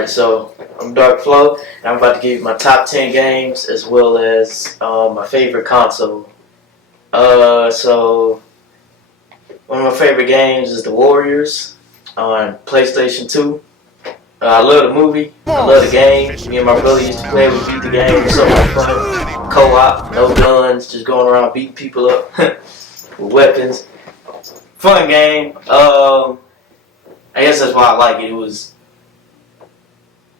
Alright, so I'm Dark Phlow, and I'm about to give you my top 10 games as well as my favorite console. So one of my favorite games is The Warriors on PlayStation 2. I love the movie, I love the game. Me and my brother used to play, we beat the game, it was so much fun. Co-op, no guns, just going around beating people up with weapons. Fun game. I guess that's why I like it. It was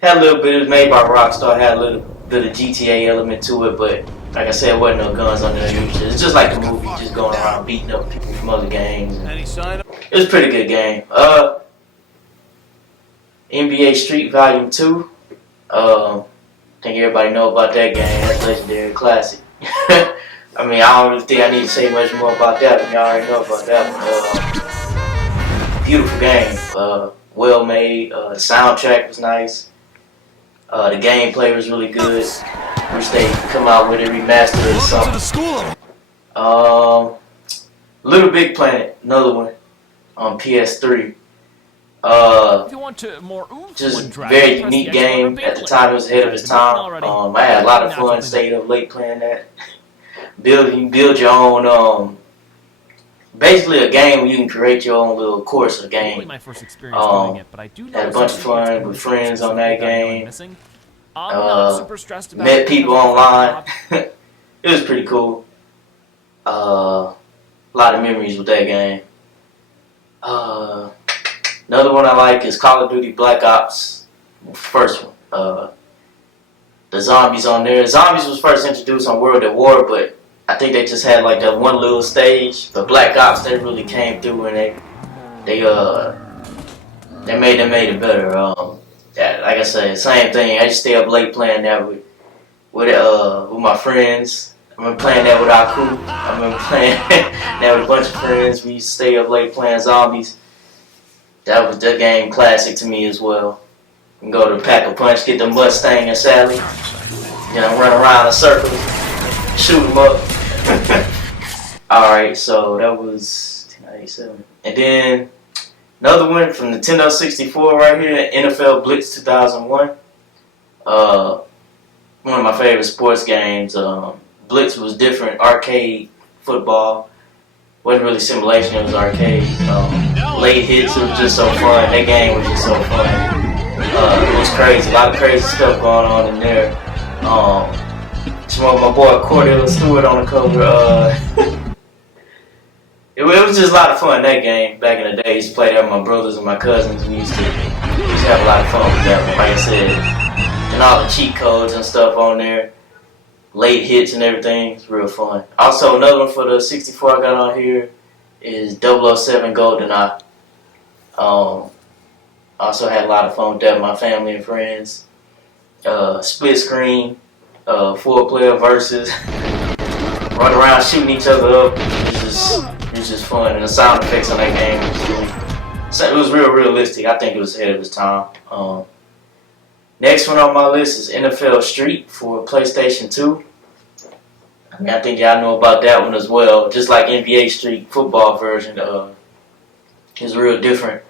had a little bit. It was made by Rockstar. Had a little bit of GTA element to it, but like I said, wasn't no guns on there. It's just like the movie, just going around beating up people from other games. It was a pretty good game. NBA Street Volume 2. I think everybody know about that game. That's legendary, classic. I mean, I don't really think I need to say much more about that. Y'all already know about that one. Beautiful game. Well made. The soundtrack was nice. The gameplay was really good. Wish they come out with a remaster or something. Little Big Planet, another one on PS3. Just very unique game. At the time, it was ahead of its time. I had a lot of fun staying up late playing that. Build your own. Basically, a game where you can create your own little course of game. Had a bunch of fun with friends on that game. Met people online. It was pretty cool. A lot of memories with that game. Another one I like is Call of Duty Black Ops. First one. The zombies on there. Zombies was first introduced on World at War, but I think they just had like that one little stage. But Black Ops, they really came through and they made it better. Yeah, like I said, same thing. I just stay up late playing that with my friends. I remember playing that with our crew. I remember playing that with a bunch of friends. We used to stay up late playing zombies. That was the game classic to me as well. You can go to Pack a Punch, get the Mustang and Sally, run around in circles, shoot them up. Alright, so that was 1987. And then another one from Nintendo 64 right here, NFL Blitz 2001. One of my favorite sports games. Blitz was different, arcade football. Wasn't really simulation, it was arcade. Late hits, it was just so fun. That game was just so fun. It was crazy, a lot of crazy stuff going on in there. My boy Cordell Stewart on the cover. It was just a lot of fun, that game. Back in the day, I used to play that with my brothers and my cousins. We used to have a lot of fun with that one, like I said. And all the cheat codes and stuff on there. Late hits and everything. It's real fun. Also, another one for the 64 I got on here is 007 GoldenEye. Also had a lot of fun with that with my family and friends. Split screen, 4-player versus. Run around shooting each other up. It was just fun. And the sound effects on that game it was real realistic. I think it was ahead of its time. Next one on my list is NFL Street for PlayStation 2. I mean, I think y'all know about that one as well. Just like NBA Street football version, is real different.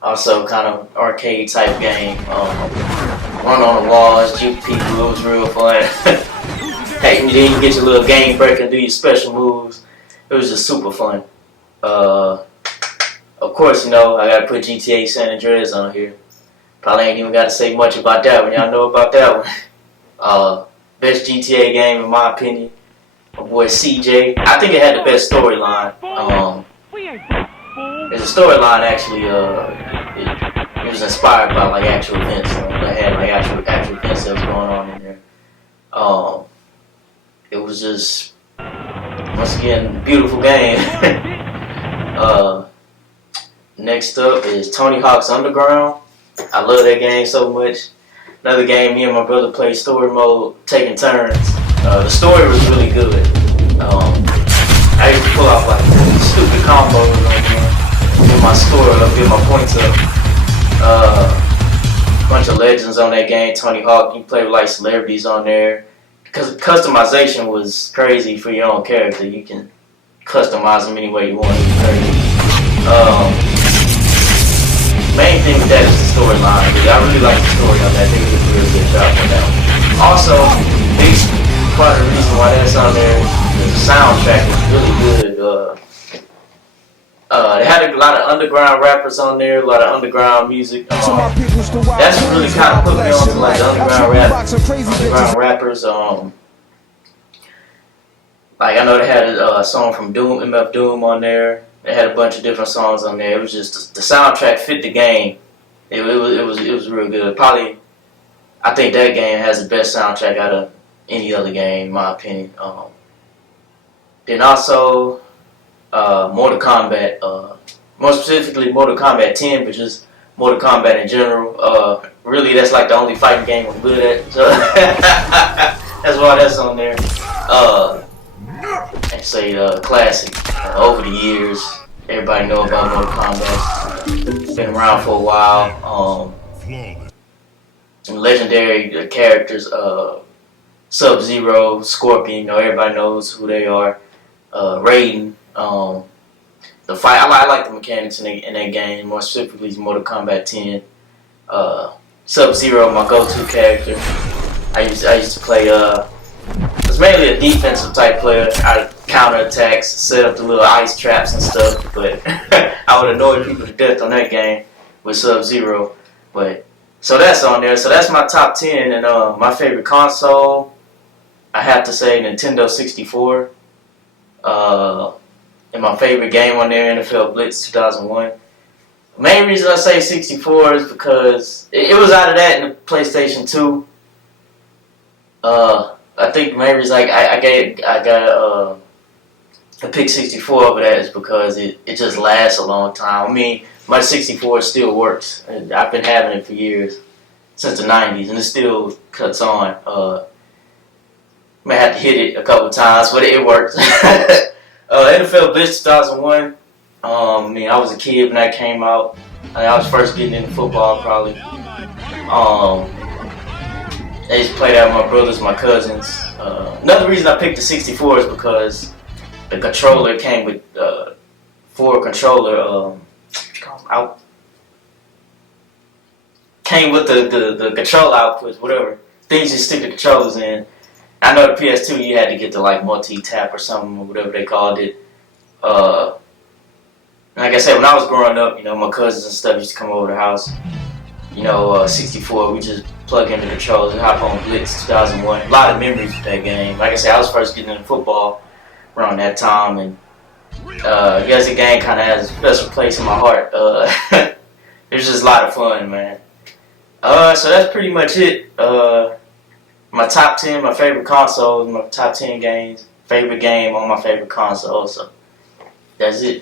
Also, kind of arcade type game. Run on the walls, juke people. It was real fun. Hey, and then you get your little game break and do your special moves. It was just super fun. Of course, I gotta put GTA San Andreas on here. Probably ain't even got to say much about that one. Y'all know about that one. Best GTA game in my opinion. My boy CJ. I think it had the best storyline. There's a storyline actually. It was inspired by like actual events. They had like actual events that was going on in there. It was just once again beautiful game. Next up is Tony Hawk's Underground. I love that game so much. Another game me and my brother played story mode, taking turns. The story was really good. I used to pull off like stupid combos on there. Get my score up, get my points up. Bunch of legends on that game. Tony Hawk, you play with like celebrities on there. Because customization was crazy for your own character. You can customize them any way you want. It's crazy. main thing with that is the storyline. I really like the story on that. They did a really good job on that. Also, big part of the reason why that's on there is the soundtrack is really good. They had a lot of underground rappers on there, a lot of underground music. That's what really kind of put me on to like the underground rappers. Like I know they had a song from Doom, MF Doom on there. They had a bunch of different songs on there. It was just the soundtrack fit the game. It was real good. Probably, I think that game has the best soundtrack out of any other game, in my opinion. Then also Mortal Kombat, more specifically Mortal Kombat 10, but just Mortal Kombat in general. Really, that's like the only fighting game I'm good at. So that's why that's on there. And say classic. Over the years, everybody know about Mortal Kombat. It's been around for a while. Legendary characters, Sub-Zero, Scorpion. You know, everybody knows who they are. Raiden. The fight. I like the mechanics in that game. More specifically, Mortal Kombat 10. Sub-Zero, my go-to character. I used to play. I was mainly a defensive type player. I counter attacks, set up the little ice traps and stuff. But I would annoy people to death on that game with Sub-Zero. But so that's on there. So that's my top 10. And my favorite console, I have to say Nintendo 64. And my favorite game on there, NFL Blitz 2001. The main reason I say 64 is because it was out of that in the PlayStation 2. I think the main reason I picked 64 over that is because it just lasts a long time. I mean, my 64 still works. I've been having it for years, since the 90s, and it still cuts on. May have to hit it a couple times, but it works. NFL Blitz 2001. I mean, I was a kid when that came out. I was first getting into football, probably. I used to play that with my brothers, my cousins. Another reason I picked the 64 is because the controller came with came with the control outputs, whatever things you stick the controllers in. I know the PS2 you had to get the like multi-tap or something or whatever they called it. Like I said, when I was growing up, you know, my cousins and stuff used to come over to the house. You know, 64, we just plug in the controllers and hop on Blitz 2001. A lot of memories with that game. Like I said, I was first getting into football around that time, and I guess the game kind of has a special place in my heart. It was just a lot of fun, man. So that's pretty much it. My top 10, my favorite consoles, my top 10 games, favorite game on my favorite console. So that's it.